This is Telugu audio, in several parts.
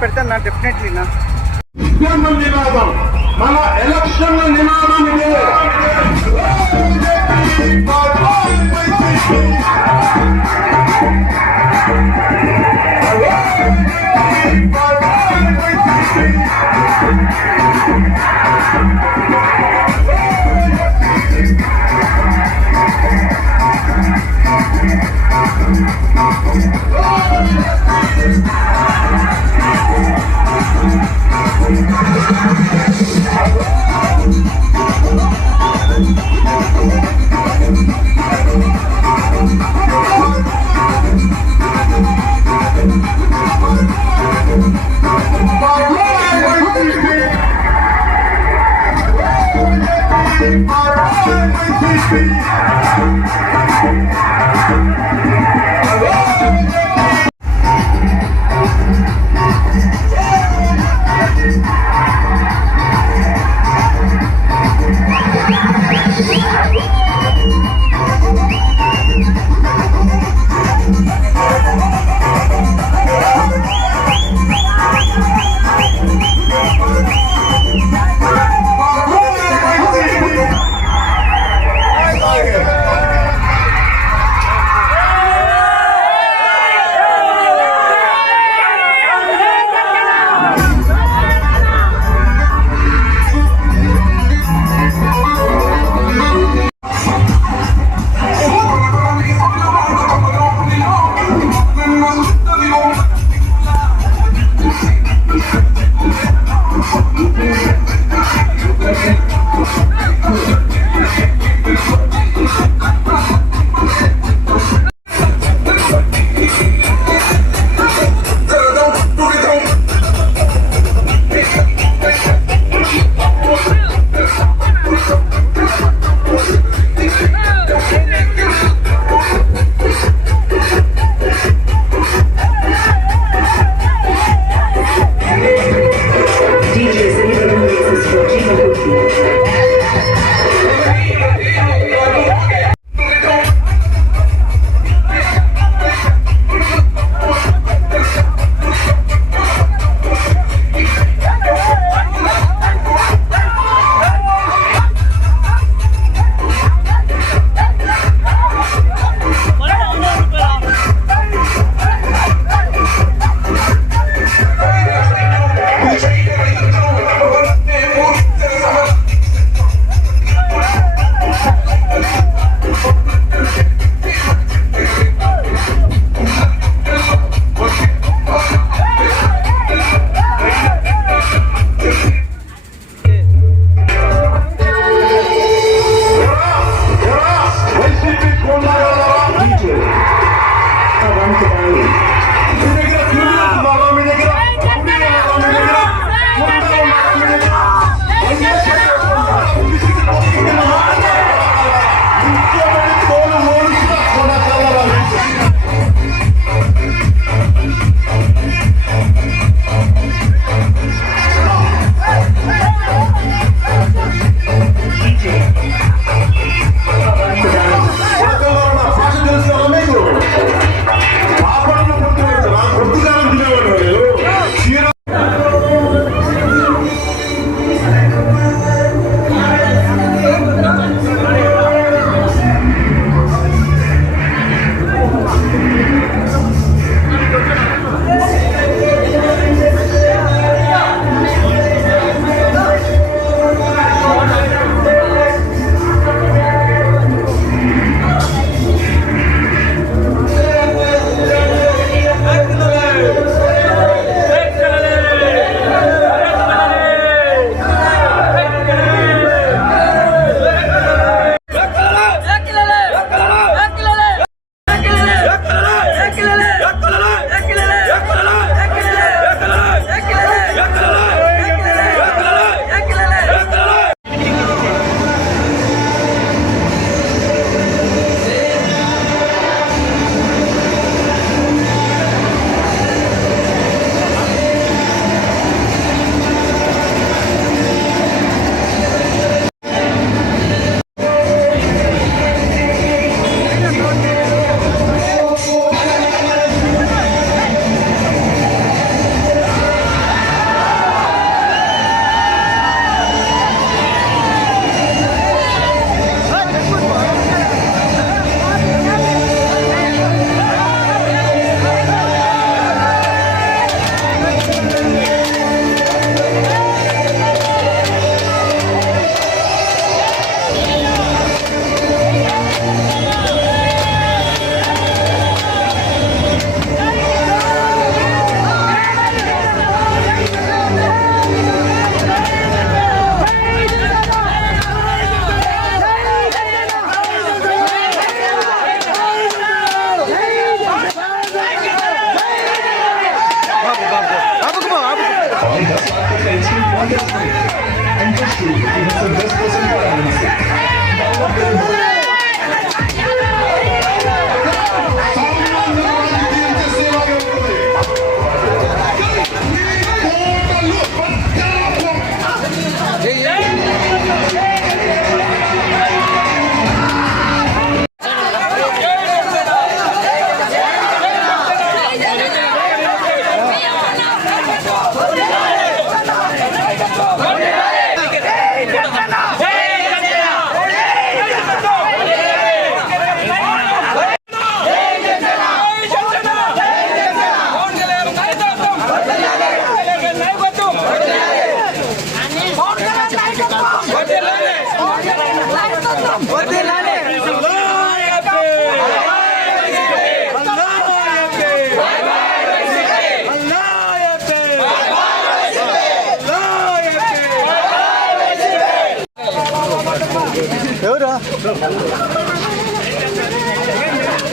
పెడతాను డెఫినెట్లీ నా నినాదం మన ఎలక్షన్ నినాదం ఇదే.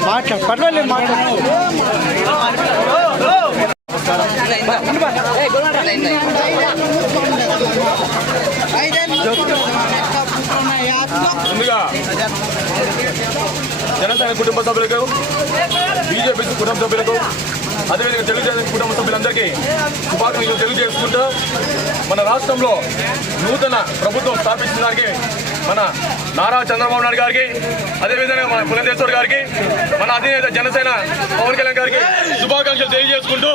మాట్లాడు పర్వాలేదు మాట్లాడు. ముందుగా జనసేన కుటుంబ సభ్యులకు, బీజేపీ కుటుంబ సభ్యులకు, అదేవిధంగా తెలుగుదేశం కుటుంబ సభ్యులందరికీ శుభాకాంక్షలు తెలియజేసుకుంటూ మన రాష్ట్రంలో నూతన ప్రభుత్వం స్థాపించడానికి మన నారా చంద్రబాబు నాయుడు గారికి, అదేవిధంగా మన పురంధేశ్వర్ గారికి, మన అధినేత జనసేన పవన్ కళ్యాణ్ గారికి శుభాకాంక్షలు తెలియజేసుకుంటూ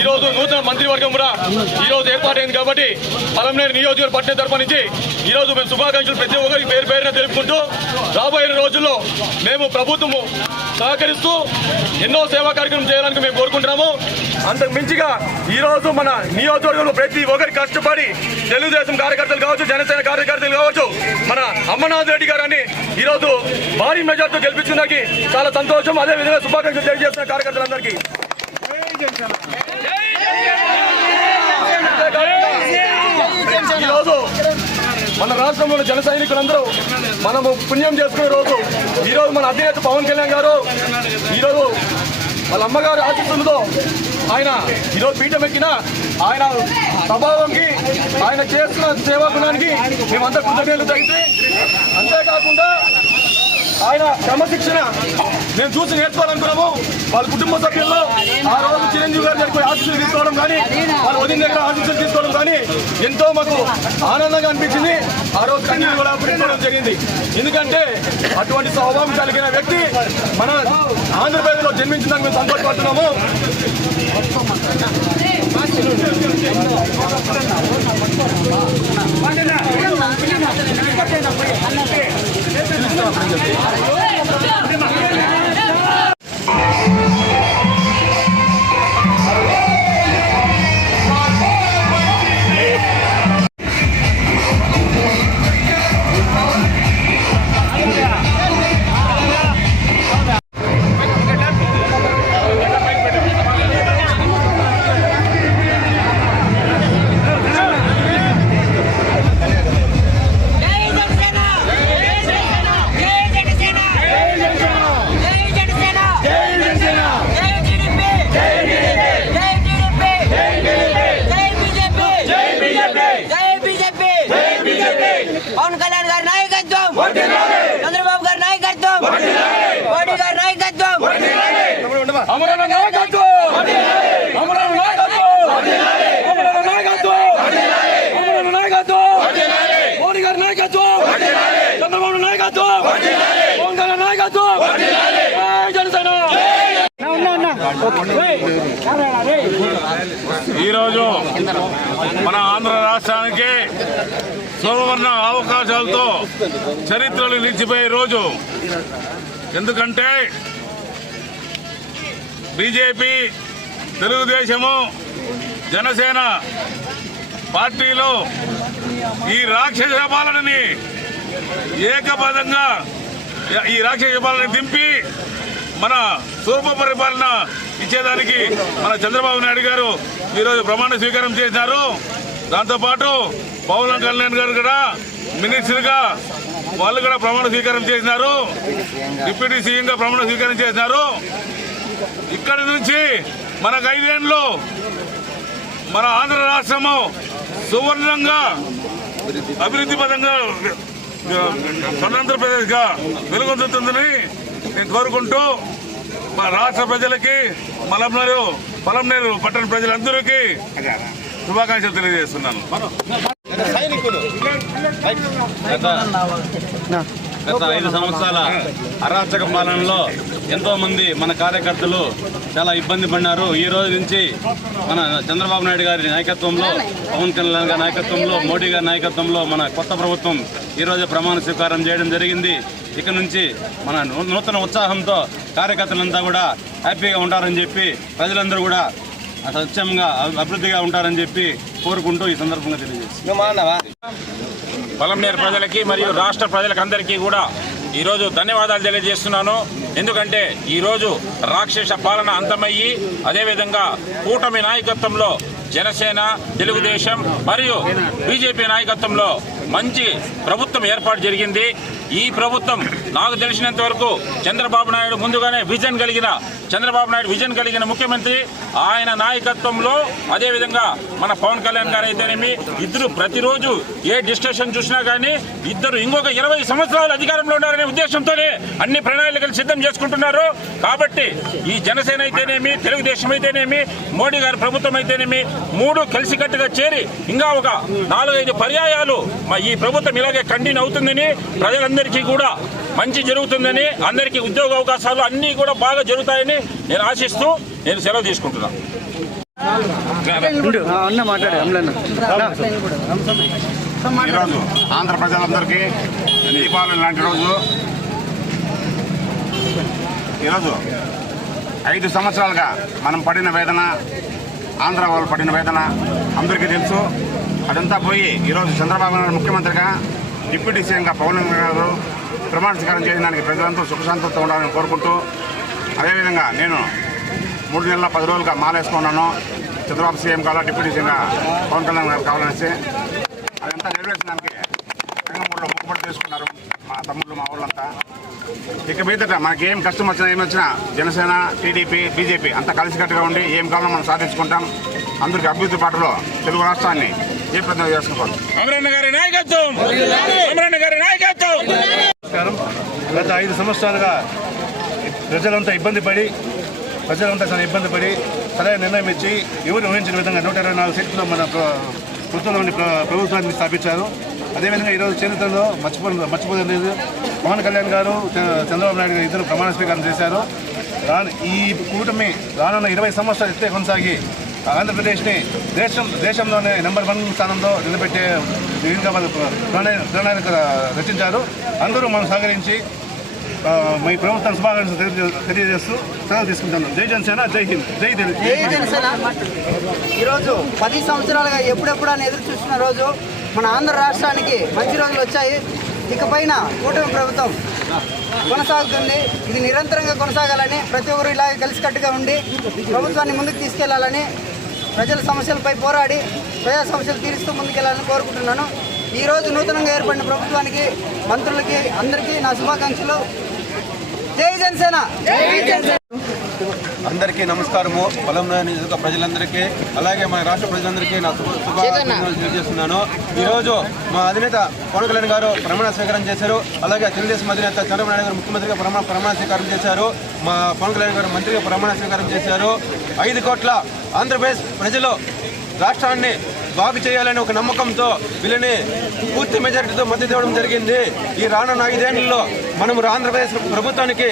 ఈరోజు నూతన మంత్రివర్గం కూడా ఈరోజు ఏర్పాటైంది కాబట్టి పలమనేరు నియోజకవర్గ పట్టణ తరఫు నుంచి ఈరోజు మేము శుభాకాంక్షలు ప్రతి ఒక్కరికి పేరు పేరున తెలుపుకుంటూ రాబోయే రోజుల్లో మేము ప్రభుత్వము సహకరిస్తూ ఎన్నో సేవా కార్యక్రమం చేయాలని మేము కోరుకుంటున్నాము. అంతకు మించిగా ఈరోజు మన నియోజకవర్గంలో ప్రతి ఒక్కరి కష్టపడి తెలుగుదేశం కార్యకర్తలు కావచ్చు, జనసేన కార్యకర్తలు కావచ్చు, మన అమర్నాథ్ రెడ్డి గారిని ఈరోజు భారీ మెజార్టీతో గెలిపించడానికి చాలా సంతోషం. అదేవిధంగా శుభాకాంక్షలు తెలియజేస్తున్న కార్యకర్తలందరికీ ఈరోజు మన రాష్ట్రంలోని జన సైనికులందరూ మనము పుణ్యం చేసుకునే రోజు ఈరోజు మన అధినేత పవన్ కళ్యాణ్ గారు ఈరోజు వాళ్ళ అమ్మగారి ఆశీస్సులతో ఆయన ఈరోజు పీఠం ఎక్కిన ఆయన ప్రభావంకి, ఆయన చేస్తున్న సేవా గుణానికి మేమంతా కృతజ్ఞతలు తెలిపి, అంతేకాకుండా ఆయన క్రమశిక్షణ మేము చూసి నేర్చుకోవాలనుకున్నాము. వాళ్ళ కుటుంబ సభ్యుల్లో ఆ రోజు చిరంజీవి గారు జరిగిపోయి ఆశీస్సులు తీసుకోవడం కానీ, వాళ్ళ వదిన దగ్గర ఆశీస్సులు తీసుకోవడం కానీ ఎంతో మాకు ఆనందంగా అనిపించింది. ఆ రోజు కన్నీరు కూడా పెట్టుకోవడం జరిగింది. ఎందుకంటే అటువంటి స్వభావం కలిగిన వ్యక్తి మన ఆంధ్రప్రదేశ్లో జన్మించడానికి మేము సంతోషపడుతున్నాము. పవన్ కళ్యాణ్ గారి నాయకత్వం, చంద్రబాబు గారి నాయకత్వం, మోడీ గారి నాయకత్వం, అమరన్న నాయకత్వం, అమరన్న నాయకత్వం, అమరన్న నాయకత్వం, అమరన్న నాయకత్వం, మోడీ గారి నాయకత్వం, చంద్రబాబు నాయకత్వం, పవన్ కళ్యాణ్ నాయకత్వం, జనసేన. ఈరోజు మన ఆంధ్ర రాష్ట్రానికి సువర్ణ అవకాశాలతో చరిత్రలు నిలిచిపోయే రోజు. ఎందుకంటే బీజేపీ, తెలుగుదేశము, జనసేన పార్టీలు ఈ రాక్షస పాలనని ఏకపదంగా ఈ రాక్షస పాలన దింపి మన సూప పరిపాలన ఇచ్చేదానికి మన చంద్రబాబు నాయుడు గారు ఈరోజు ప్రమాణ స్వీకారం చేశారు. దాంతోపాటు పవన్ కళ్యాణ్ గారు కూడా మినిస్టర్గా వాళ్ళు కూడా ప్రమాణ స్వీకారం చేసినారు. డిప్యూటీ సీఎంగా ప్రమాణ స్వీకారం చేసినారు. ఇక్కడి నుంచి మనకు 5 ఏళ్ళు మన ఆంధ్ర రాష్ట్రము సువర్ణంగా అభివృద్ధి పదంగా స్వర్ణాంధ్రప్రదేశ్గా వెలుగొందుతుందని నేను కోరుకుంటూ మా రాష్ట్ర ప్రజలకి, పలమనేరు పట్టణ ప్రజలందరికీ శుభాకాంక్షలు తెలియజేస్తున్నాను. గత 5 సంవత్సరాల అరాచక పాలనలో ఎంతో మంది మన కార్యకర్తలు చాలా ఇబ్బంది పడినారు. ఈ రోజు నుంచి మన చంద్రబాబు నాయుడు గారి నాయకత్వంలో, పవన్ కళ్యాణ్ గారి నాయకత్వంలో, మోడీ గారి నాయకత్వంలో మన కొత్త ప్రభుత్వం ఈరోజు ప్రమాణ స్వీకారం చేయడం జరిగింది. ఇక నుంచి మన నూతన ఉత్సాహంతో కార్యకర్తలంతా కూడా హ్యాపీగా ఉంటారని చెప్పి, ప్రజలందరూ కూడా సత్యంగా అభివృద్ధిగా ఉంటారని చెప్పి కోరుకుంటూ ఈ సందర్భంగా తెలియజేస్తున్నాం. పలమనేరు ప్రజలకి మరియు రాష్ట్ర ప్రజలకందరికీ కూడా ఈరోజు ధన్యవాదాలు తెలియజేస్తున్నాను. ఎందుకంటే ఈరోజు రాక్షస పాలన అంతమయ్యి, అదేవిధంగా కూటమి నాయకత్వంలో జనసేన, తెలుగుదేశం మరియు బీజేపీ నాయకత్వంలో మంచి ప్రభుత్వం ఏర్పాటు జరిగింది. ఈ ప్రభుత్వం నాకు తెలిసినంత వరకు చంద్రబాబు నాయుడు ముందుగానే విజన్ కలిగిన ముఖ్యమంత్రి. ఆయన నాయకత్వంలో అదేవిధంగా మన పవన్ కళ్యాణ్ గారు అయితేనేమి ఇద్దరు ప్రతిరోజు ఏ డిస్కషన్ చూసినా కానీ ఇద్దరు ఇంకొక 20 సంవత్సరాలు అధికారంలో ఉండాలనే ఉద్దేశంతోనే అన్ని ప్రణాళికలు సిద్ధం చేసుకుంటున్నారు. కాబట్టి ఈ జనసేన అయితేనేమి, తెలుగుదేశం అయితేనేమి, మోడీ గారి ప్రభుత్వం అయితేనేమి 3 కలిసికట్టుగా చేరి ఇంకా ఒక 4-5 పర్యాయాలు ఈ ప్రభుత్వం ఇలాగే కంటిన్యూ అవుతుందని, ప్రజలందరికీ కూడా మంచి జరుగుతుందని, అందరికీ ఉద్యోగ అవకాశాలు అన్నీ కూడా బాగా జరుగుతాయని నేను ఆశిస్తూ నేను సెలవు తీసుకుంటున్నాను. ఈరోజు ఆంధ్ర ప్రజలందరికీ దీపావళి లాంటి రోజు. ఈరోజు 5 సంవత్సరాలుగా మనం పడిన వేదన, ఆంధ్ర వాళ్ళు పడిన వేదన అందరికీ తెలుసు. అదంతా పోయి ఈరోజు చంద్రబాబు నాయుడు ముఖ్యమంత్రిగా, డిప్యూటీ సీఎంగా పవన్ కళ్యాణ్ గారు ప్రమాణ స్వీకారం చేయడానికి ప్రజలంతా సుఖశాంతులతో ఉండాలని కోరుకుంటూ, అదేవిధంగా నేను 3 నెలల 10 రోజులుగా మాలేసుకున్నాను. చంద్రబాబు సీఎం కావాలా, డిప్యూటీ సీఎంగా పవన్ కళ్యాణ్ గారు కావాలనేసి అదంతా నెరవేర్చడానికి రంగమూడిలో మొక్కుబడి చేసుకున్నారు మా తమ్ముళ్ళు, మా వాళ్ళంతా. ఇక మీదట మనకి ఏం కష్టం వచ్చినా ఏమొచ్చినా జనసేన, టీడీపీ, బీజేపీ అంతా కలిసికట్టుగా ఉండి ఏం కావాలో మనం సాధించుకుంటాం. అందరికీ అభివృద్ధి పాటలో తెలుగు రాష్ట్రాన్ని ఏ ప్రయత్నం చేసుకుంటాం. గత 5 సంవత్సరాలుగా ప్రజలంతా ఇబ్బంది పడి సరైన నిర్ణయం ఇచ్చి ఎవరు ఊహించిన విధంగా 124 సీట్లలో మన ప్రభుత్వాన్ని స్థాపించారు. అదేవిధంగా ఈరోజు చరిత్రలో మర్చిపోలేదు. పవన్ కళ్యాణ్ గారు, చంద్రబాబు నాయుడు గారు ఇద్దరు ప్రమాణ స్వీకారం చేశారు. ఈ కూటమి రానున్న 20 సంవత్సరాలు ఎత్తే కొనసాగి ఆంధ్రప్రదేశ్ని దేశంలోనే నెంబర్ 1 స్థానంలో నిలబెట్టే విధంగా ప్రణాళిక రచించారు. అందరూ మనం సహకరించి మీ ప్రభుత్వం శుభాకాంక్షలు తెలియజేస్తూ సెలవు తీసుకుంటాను. జై జనసేన, జై హింద్, జై జనసేన. ఈరోజు 10 సంవత్సరాలుగా ఎప్పుడెప్పుడు అని ఎదురు చూస్తున్న రోజు మన ఆంధ్ర రాష్ట్రానికి మంచి రోజులు వచ్చాయి. ఇకపైన కూటమి ప్రభుత్వం కొనసాగుతుంది. ఇది నిరంతరంగా కొనసాగాలని, ప్రతి ఒక్కరు ఇలాగే కలిసికట్టుగా ఉండి ప్రభుత్వాన్ని ముందుకు తీసుకెళ్లాలని, ప్రజల సమస్యలపై పోరాడి ప్రజా సమస్యలు తీరుస్తూ ముందుకెళ్లాలని కోరుకుంటున్నాను. ఈరోజు నూతనంగా ఏర్పడిన ప్రభుత్వానికి, మంత్రులకి అందరికీ నా శుభాకాంక్షలు. జై జనసేన. అందరికీ నమస్కారము. పొలంలోని ప్రజలందరికీ, అలాగే మన రాష్ట్ర ప్రజలందరికీ నా శుభాకాంక్షలు తెలియజేస్తున్నాను. ఈరోజు మా అధినేత పవన్ కళ్యాణ్ గారు ప్రమాణ స్వీకారం చేశారు. అలాగే తెలుగుదేశం అధినేత చంద్రబాబు నాయుడు గారు ముఖ్యమంత్రిగా ప్రమాణ స్వీకారం చేశారు. మా పవన్ కళ్యాణ్ గారు మంత్రిగా ప్రమాణ స్వీకారం చేశారు. 5 కోట్ల ఆంధ్రప్రదేశ్ ప్రజలు రాష్ట్రాన్ని బాగు చేయాలని ఒక నమ్మకంతో వీళ్ళని పూర్తి మెజారిటీతో మద్దతు ఇవ్వడం జరిగింది. ఈ రానున్న 5 ఏళ్లలో మనము ఆంధ్రప్రదేశ్ ప్రభుత్వానికి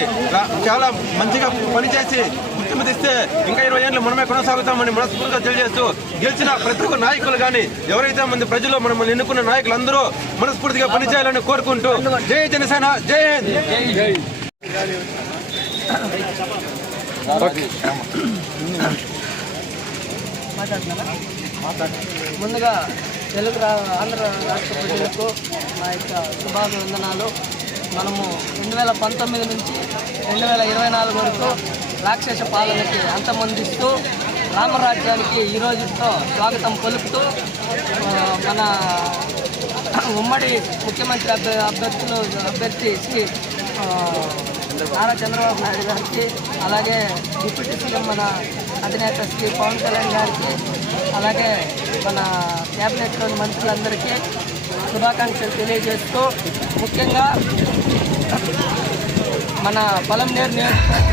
చాలా మంచిగా పనిచేసి గుర్తింపు ఇస్తే ఇంకా 20 ఏళ్ళు మనమే కొనసాగుతామని మనస్ఫూర్తిగా తెలియజేస్తూ, గెలిచిన ప్రతి ఒక్క నాయకులు కానీ ఎవరైతే మంది ప్రజలు మనల్ని ఎన్నుకున్న నాయకులందరూ మనస్ఫూర్తిగా పనిచేయాలని కోరుకుంటూ, జై జనసేన, జై హింద్. ముందుగా ఆంధ్ర రాష్ట్ర ప్రజలకు నా యొక్క శుభాభివందనాలు. మనము 2019 నుంచి 2024 వరకు రాక్షస పాలనకి అంతమొందిస్తూ రామరాజ్యానికి ఈ రోజుతో స్వాగతం పలుకుతూ మన ఉమ్మడి ముఖ్యమంత్రి అభ్యర్థి శ్రీ నారా చంద్రబాబు నాయుడు గారికి, అలాగే డిప్యూటీ సీఎం మన అధినేత శ్రీ పవన్ కళ్యాణ్ గారికి, అలాగే మన క్యాబినెట్లోని మంత్రులందరికీ శుభాకాంక్షలు తెలియజేస్తూ, ముఖ్యంగా మన పొలంనేరు నియోజకవర్గ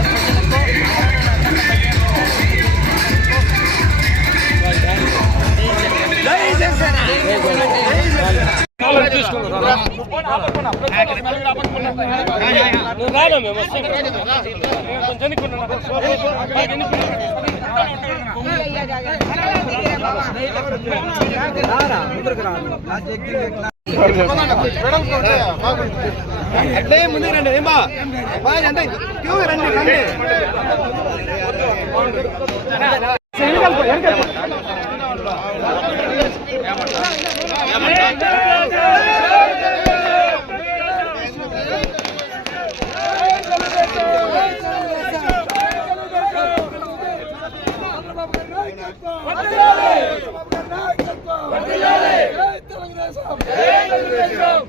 ముందుకు రండి. ఏమా అంటే క్యూ రండి. జై తెలుగుదేశం.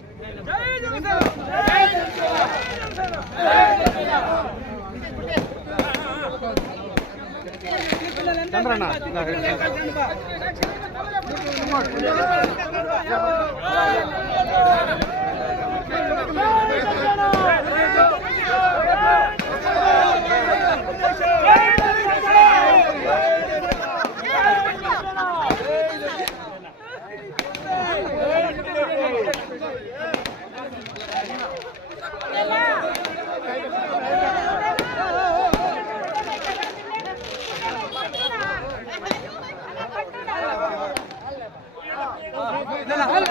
Halo.